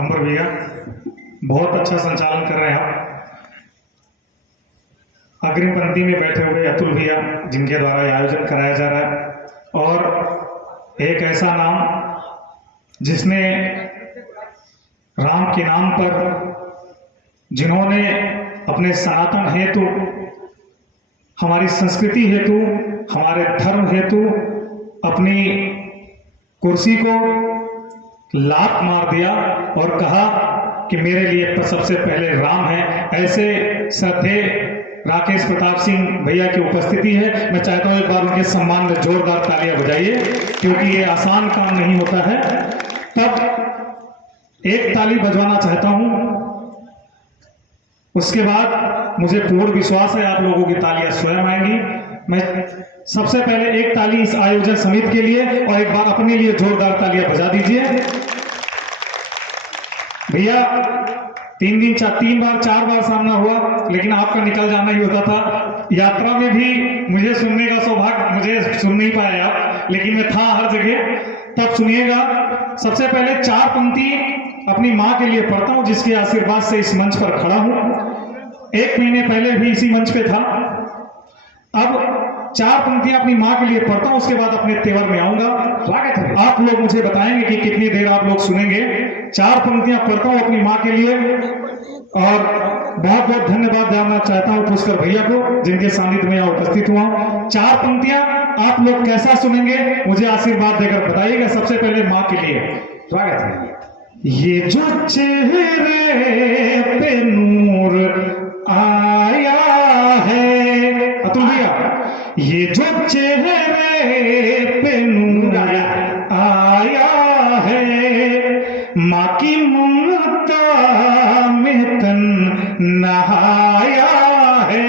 अंबर भैया, बहुत अच्छा संचालन कर रहे हैं आप। अग्रिम पंक्ति में बैठे हुए अतुल भैया, जिनके द्वारा यह आयोजन कराया जा रहा है, और एक ऐसा नाम जिसने राम के नाम पर, जिन्होंने अपने सनातन हेतु, हमारी संस्कृति हेतु, हमारे धर्म हेतु अपनी कुर्सी को लात मार दिया और कहा कि मेरे लिए सबसे पहले राम है। ऐसे श्रद्धेय राकेश प्रताप सिंह भैया की उपस्थिति है। मैं चाहता हूं एक बार उनके सम्मान में जोरदार तालियां बजाइए, क्योंकि ये आसान काम नहीं होता है। तब एक ताली बजवाना चाहता हूं, उसके बाद मुझे पूर्ण विश्वास है आप लोगों की तालियां स्वयं आएंगी। मैं सबसे पहले एक ताली इस आयोजन समिति के लिए और एक बार अपने लिए जोरदार तालियां बजा दीजिए। भैया 3 बार 4 बार सामना हुआ, लेकिन आपका निकल जाना ही होता था। यात्रा में भी मुझे सुनने का सौभाग्य, मुझे सुन नहीं पाया आप, लेकिन मैं था हर जगह। तब सुनिएगा, सबसे पहले 4 पंक्ति अपनी माँ के लिए पढ़ता हूं, जिसके आशीर्वाद से इस मंच पर खड़ा हूं। 1 महीने पहले भी इसी मंच पे था। अब 4 पंक्तियां अपनी माँ के लिए पढ़ता हूं, उसके बाद अपने तेवर में आऊंगा। स्वागत है। आप लोग मुझे बताएंगे कि कितनी देर आप लोग सुनेंगे। 4 पंक्तियां पढ़ता हूं अपनी माँ के लिए, और बहुत बहुत धन्यवाद देना चाहता हूं पुष्कर भैया को, जिनके सानिध्य में यहाँ उपस्थित हुआ हूं। 4 पंक्तियां आप लोग कैसा सुनेंगे मुझे आशीर्वाद देकर बताइएगा। सबसे पहले माँ के लिए स्वागत है। ये जो चेहरे पे नूर आया है, अतुल भैया, ये जो चेहरे पे नूर आया है, माँ की ममता में तन नहाया है,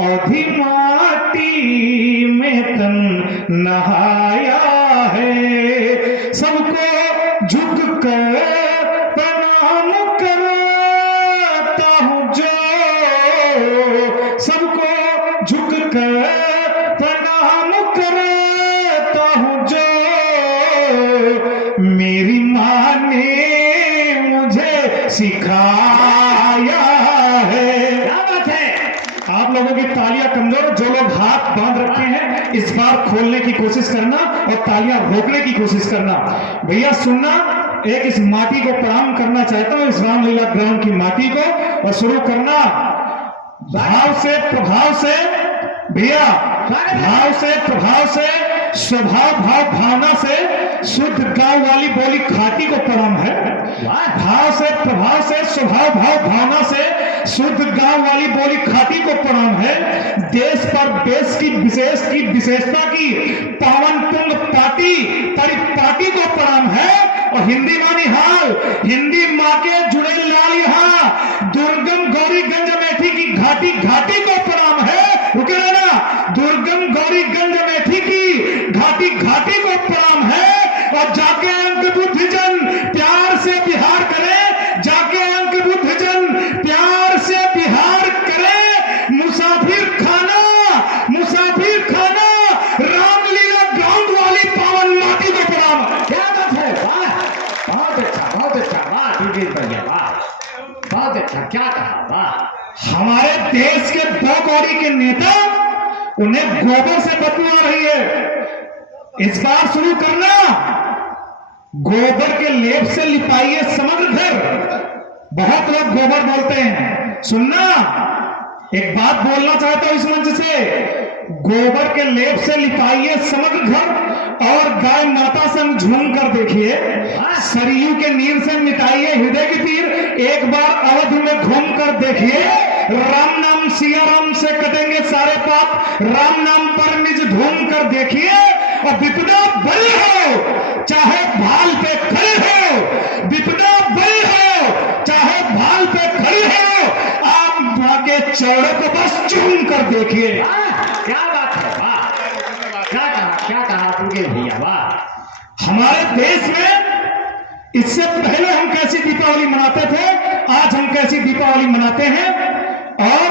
औधी माटी में तन नहाया है। सबको झुक कर प्रणाम करता हूं जो, सबको झुक कर प्रणाम करता हूं जो, मेरी माँ ने मुझे सिखाया है। क्या बात है। आप लोगों की तालियां कमजोर, जो लोग हाथ बांध रखे हैं इस बार खोलने की कोशिश करना और तालियां रोकने की कोशिश करना। भैया सुनना, एक इस माटी को प्रणाम करना चाहता हूं, इस रामलीला ग्राउंड की माटी को, और शुरू करना भाव से, प्रभाव से। भैया भाव से, प्रभाव से, स्वभाव भाव भावना से, शुद्ध गांव वाली बोली खाटी को प्रणाम है। भाव से, प्रभाव से, स्वभाव भाव भावना से, शुद्ध गांव वाली बोली खाटी को प्रणाम है। देश पर देश की विशेषता की पावन तुंग पाटी परिपाटी को प्रणाम है। और हिंदी मानी हाल, हिंदी माँ के जुड़े लाल यहाँ, दुर्गम गौरीगंज अमेठी की घाटी घाटी को प्रणाम है। रुके रहना, दुर्गम गौरीगंज अमेठी की घाटी घाटी को प्रणाम है। और जाके अंक बुद्धजन प्यार से बिहार करे, जाके अंक बुद्धजन प्यार से बिहार करे। मुसाफिर खाना रामलीला ग्राउंड वाली पावन माटी को प्रणाम। क्या बात है, वाह, बहुत अच्छा, बहुत अच्छा, वाह दीदी भैया, वाह, बहुत अच्छा, क्या कहा, वाह। हमारे देश के 2 कौड़ी के नेता, उन्हें गोबर से बदबू आ रही है। इस बार शुरू करना, गोबर के लेप से लिपाइए समग्र घर। बहुत लोग गोबर बोलते हैं, सुनना, एक बात बोलना चाहता हूं इस मंच से, गोबर के लेप से लिपाइए समग्र घर और गाय माता संग झूम कर देखिए। सरयू के नीर से मिटाइए हृदय की तीर, एक बार अवध में घूम कर देखिए। राम नाम सिया राम से कटेंगे सारे पाप, राम नाम पर निज धूम कर देखिए। और विपदा बड़ी हो चाहे भाल पे खड़े हो, विपदा बड़ी हो चाहे भाल पे खड़ी हो, आप मां के चौड़े को बस चूम कर देखिए। क्या बात है, वाह, क्या कहा तुझे भैया, वाह। हमारे देश में इससे पहले हम कैसी दीपावली मनाते थे, आज हम कैसी दीपावली मनाते हैं। और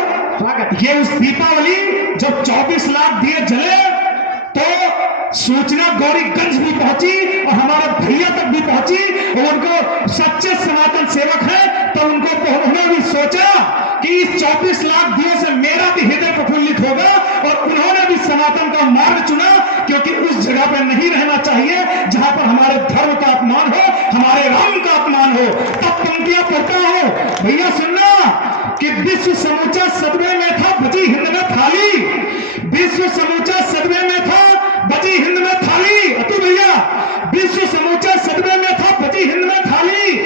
ये उस दीपावली जब 24 लाख दिए जले, तो सूचना गौरीगंज भी पहुंची और हमारे भैया तक भी पहुंची और उनको सच्चे सनातन सेवक है, तो उनको उन्होंने भी सोचा कि इस 24 लाख दियों से मेरा भी हृदय प्रफुल्लित होगा और उन्होंने भी सनातन का मार्ग चुना, क्योंकि उस जगह पर नहीं रहना चाहिए जहां पर हमारे धर्म का अपमान हो, हमारे राम का अपमान हो। तब पंक्तियां पढ़ता हो भैया, सुनना कि विश्व समूचा सदमे में था, बची हिंद में थाली,